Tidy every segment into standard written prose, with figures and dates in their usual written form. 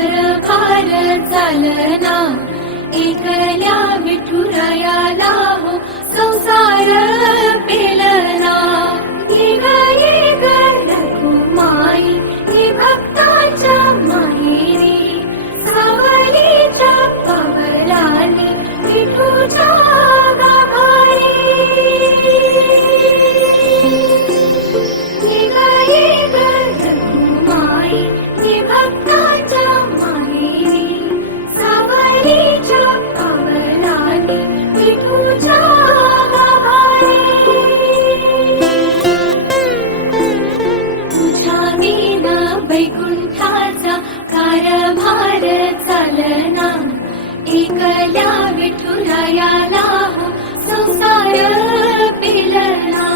कारभार चालना, एकल्या विठुरायाला हो संसार पेलना. ये ग रखुमाई ही भक्ताच्या माहेरी, सावलीच्या पावलाने विठूच्या गाभारी. ये ग रखुमाई ही भक्ताच्या माहेरी, सावलीच्या पावलाने विठूच्या गाभारी. वैकुंठाचा कारभार चालना, एकल्या विठुरायाला हो संसार पेलना.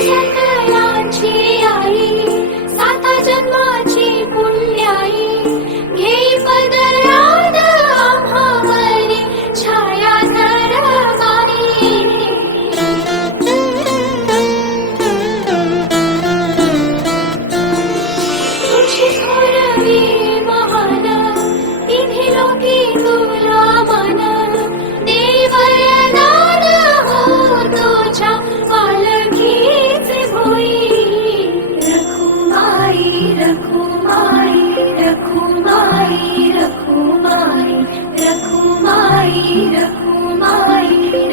सकळांची आई, साता जन्माची पुण्याई, घेई पदरात आम्हावरी छाया धरवाई. महान तिन्ही लोकी तुला मन, देवयदान हो तुझ्या पालखीचे भोई. रखुमाई रखुमाई रखुमाई रखुमाई रखुमाई रखुमाई